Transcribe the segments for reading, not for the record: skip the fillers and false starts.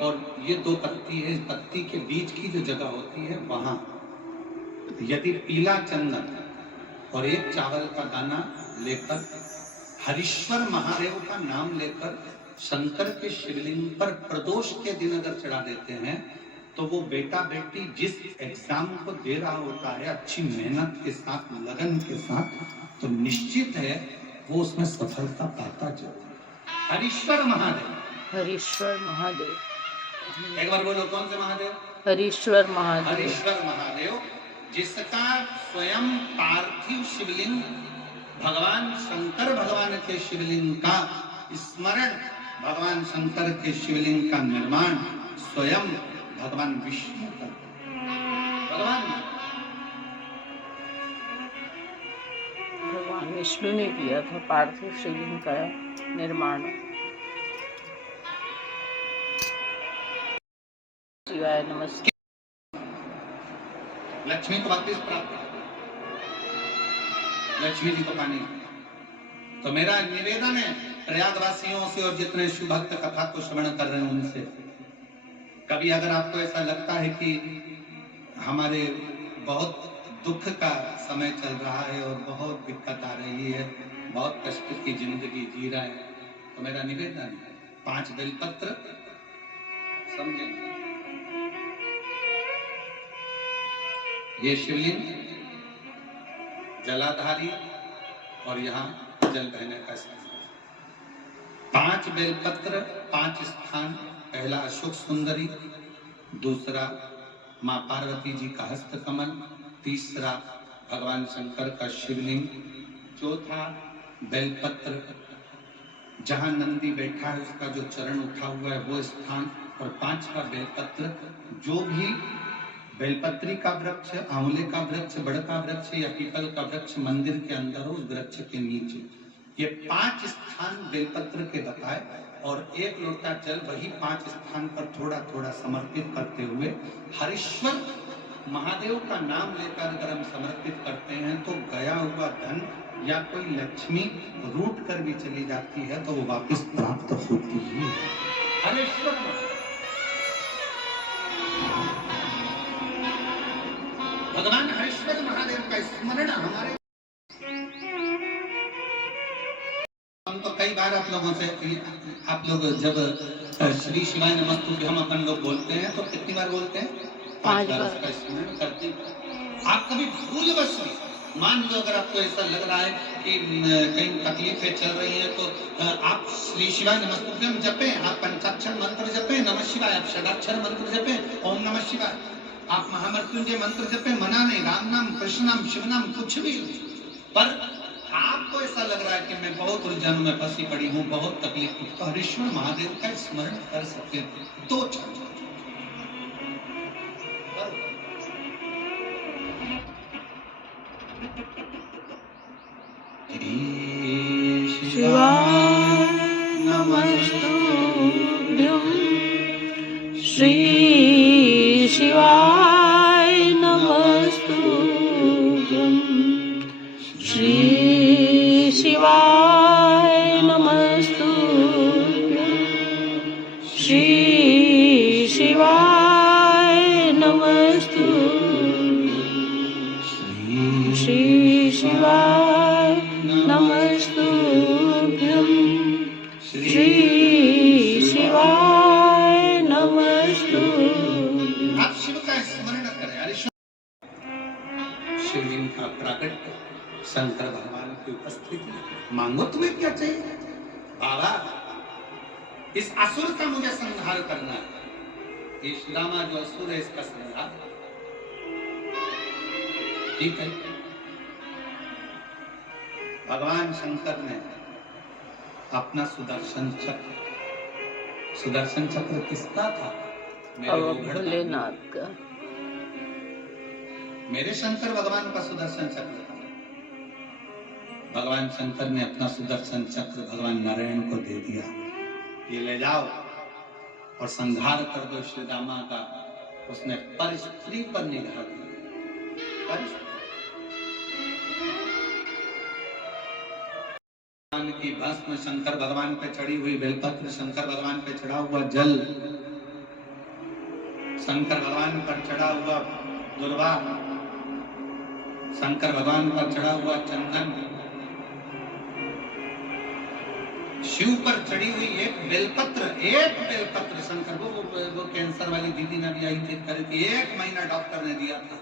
और ये दो पत्ती है, इस पत्ती के बीच की जो जगह होती है वहां यदि पीला चंदन और एक चावल का दाना लेकर हरीश्वर महादेव का नाम लेकर शंकर के शिवलिंग पर प्रदोष के दिन अगर चढ़ा देते हैं तो वो बेटा बेटी जिस एग्जाम को दे रहा होता है अच्छी मेहनत के साथ, लगन के साथ, तो निश्चित है वो उसमें सफलता पाता जरूर। हरीश्वर महादेव, हरीश्वर महादेव, एक बार बोलो कौन से महादेव? हरीश्वर महादेव। हरीश्वर महादेव जिसका स्वयं पार्थिव शिवलिंग भगवान शंकर भगवान के शिवलिंग का स्मरण, भगवान शंकर के शिवलिंग का निर्माण स्वयं भगवान विष्णु का, भगवान विष्णु ने किया था पार्थिव शिवलिंग का निर्माण। शिवाय नमस्कार। लक्ष्मी को वापिस प्राप्त, लक्ष्मी जी को पानी। तो मेरा निवेदन है प्रयागवासियों से और जितने शिव भक्त कथा को श्रवण कर रहे हैं उनसे, कभी अगर आपको ऐसा लगता है कि हमारे बहुत दुख का समय चल रहा है और बहुत दिक्कत आ रही है, बहुत कष्ट की जिंदगी जी रहा है, तो मेरा निवेदन है 5 बेलपत्र समझेंगे। ये शिवलिंग जलाधारी और यहाँ जल बहने का स्थान। 5 बेलपत्र, 5 स्थान। पहला अशोक सुंदरी, दूसरा माँ पार्वती जी का हस्त कमल, तीसरा भगवान शंकर का शिवलिंग, चौथा बेलपत्र जहाँ नंदी बैठा है उसका जो चरण उठा हुआ है वो स्थान, और 5वां बेलपत्र जो भी बेलपत्री का वृक्ष, आंवले का वृक्ष, बड़ का वृक्ष या पीपल का वृक्ष मंदिर के अंदर हो, उस वृक्ष के नीचे। ये 5 स्थान बेलपत्र के बताए और 1 लोटा जल वही 5 स्थान पर थोड़ा थोड़ा समर्पित करते हुए हरीश्वर महादेव का नाम लेकर अगर हम समर्पित करते हैं तो गया हुआ धन या कोई लक्ष्मी रूट कर भी चली जाती है तो वो वापस प्राप्त होती है। हरीश्वर भगवान हरीश्वर महादेव का स्मरण हमारे, हम तो कई बार आप लोगों से, आप लोग जब श्री शिवाय नमस्तुभ्यम अपन लोग बोलते हैं तो कितनी बार बोलते हैं? 5 बार उसका स्मरण करते हैं। आप कभी भूलवश में, मान लो अगर आपको ऐसा लग रहा है कि कहीं तकलीफें चल रही हैं तो आप श्री शिवाय नमस्तुभ्यम जपें, आप पंचाक्षर मंत्र जपें, नमः शिवाय, आप षडाक्षर मंत्र जपें, ओम नमः शिवाय, आप महामृत्युंजय मंत्र जपें, मना नहीं, राम नाम, कृष्ण नाम, शिव नाम, कुछ भी। पर आपको ऐसा लग रहा है कि मैं बहुत उलझनों में फंसी पड़ी हूँ, बहुत तकलीफ, तो हरीश्वर महादेव का स्मरण कर सकते हैं। 2 क्षण शिवाय नमस्तुभ्यं, श्री शिवाय नमस्तुभ्यं, श्री शिवाय नमस्तुभ्यं, श्री शिवाय नमस्तुभ्यं, श्री शिवाय नमस्तुभ्यं, श्री शिवाय नमस्तुभ्यं। आप शिव का स्मरण करें। शिवलिंग का प्राकट्य, शंकर भगवान की उपस्थिति, मांगो तुम्हें क्या चाहिए? बाबा इस असुर का मुझे संहार करना है। ये सुदामा जो असुर है इसका संहार, ठीक है। भगवान शंकर ने अपना सुदर्शन चक्र किसका था? भोलेनाथ का। मेरे शंकर भगवान का सुदर्शन चक्र था। भगवान शंकर ने अपना सुदर्शन चक्र भगवान नारायण को दे दिया, ये ले जाओ और संहार कर दो श्री रामा का। उसने पर स्त्री पर निगाह दी, की भस्म, शंकर भगवान पे चढ़ी हुई बेलपत्र, शंकर भगवान पे चढ़ा हुआ जल, शंकर भगवान पर चढ़ा हुआ दुर्वा, शंकर भगवान पर चढ़ा हुआ चंदन, शिव पर चढ़ी हुई एक बेलपत्र शंकर वो कैंसर वाली दीदी ने भी आई थी, करके 1 महीना डॉक्टर ने दिया था।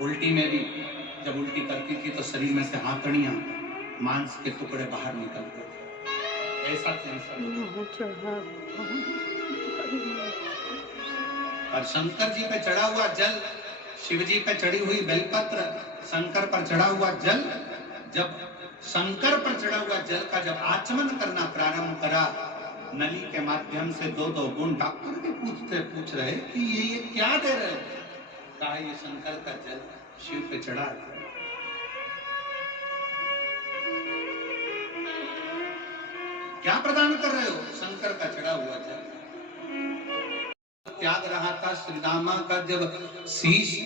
उल्टी में भी जब उल्टी करती थी तो शरीर में से हाथड़ियां, मांस के टुकड़े बाहर निकलते थे, ऐसा कैंसर। और शंकर जी पे चढ़ा हुआ जल, शिव जी पे चढ़ी हुई बेलपत्र, शंकर पर चढ़ा हुआ जल, जब शंकर पर चढ़ा हुआ जल का जब आचमन करना प्रारंभ करा नली के माध्यम से 2-2 बूंद, डॉक्टर के पूछ रहे कि ये क्या दे रहे हो? कहा ये शंकर का जल शिव पे चढ़ा है। क्या प्रदान कर रहे हो? शंकर का चढ़ा हुआ जल। त्याग रहा था श्री रामा का जब शीश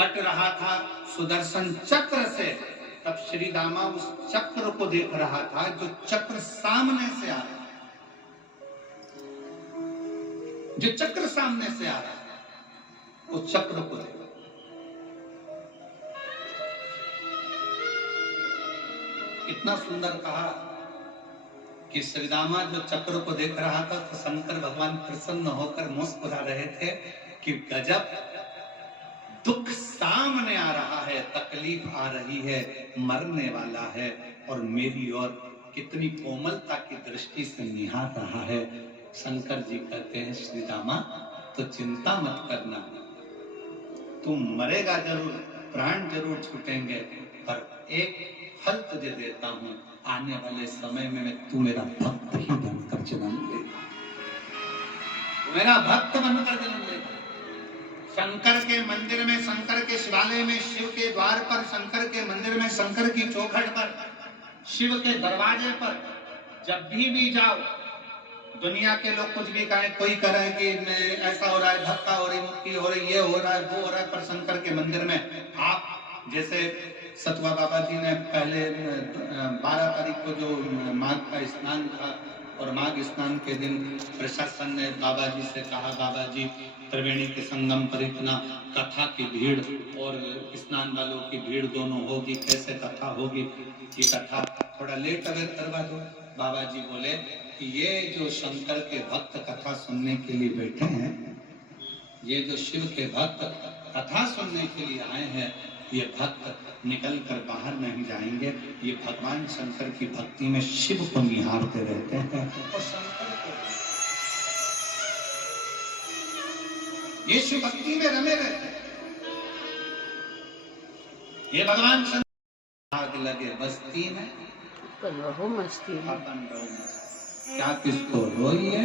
कट रहा था सुदर्शन चक्र से, तब श्री रामा उस चक्र को देख रहा था जो चक्र सामने से आ रहा, जो चक्र सामने से आ रहा, उस चक्र को देख। इतना सुंदर कहा कि श्री रामा जो चक्र को देख रहा था तो शंकर भगवान प्रसन्न होकर मुस्कुरा रहे थे कि गजब, दुख सामने आ रहा है, तकलीफ आ रही है, मरने वाला है, और मेरी ओर कितनी कोमलता की दृष्टि से निहार रहा है। शंकर जी कहते हैं श्री रामा तो चिंता मत करना, तू मरेगा जरूर, प्राण जरूर छूटेंगे, पर एक फल तुझे देता हूं, आने वाले समय में तू मेरा भक्त ही बनकर जन्म लेगा, मेरा भक्त बनकर जन्म लेगा। शंकर के मंदिर में, शंकर के शिवालय में, शिव के द्वार पर, शंकर के मंदिर में, शंकर की चौखट पर, शिव के दरवाजे पर जब भी जाओ, दुनिया के लोग कुछ भी कहें, कोई कह रहा है कि ऐसा हो रहा है, धक्का हो रही, मुक्ति हो रही, ये हो रहा है, वो हो रहा है, पर शंकर के मंदिर में आप, जैसे सतवा बाबा जी ने पहले 12 तारीख को जो माघ का स्नान था, और माघ स्नान के दिन प्रशासन ने बाबा जी से कहा, बाबा जी त्रिवेणी के संगम पर इतना कथा की भीड़ और स्नान वालों की भीड़ दोनों होगी, कैसे कथा होगी, ये कथा थोड़ा लेट अगर करवा दो। बाबा जी बोले कि ये जो शंकर के भक्त कथा सुनने के लिए बैठे हैं, ये जो शिव के भक्त कथा सुनने के लिए आए हैं, ये भक्त निकल कर बाहर नहीं जाएंगे, ये भगवान शंकर की भक्ति में शिव को निहारते रहते हैं और शंकर को, ये शिव भक्ति में रमे रहते हैं। ये भगवान शंकर आग लगे बस्ती में, रहो मस्ती में, अपन रहो मस्ती, क्या किसको रोइए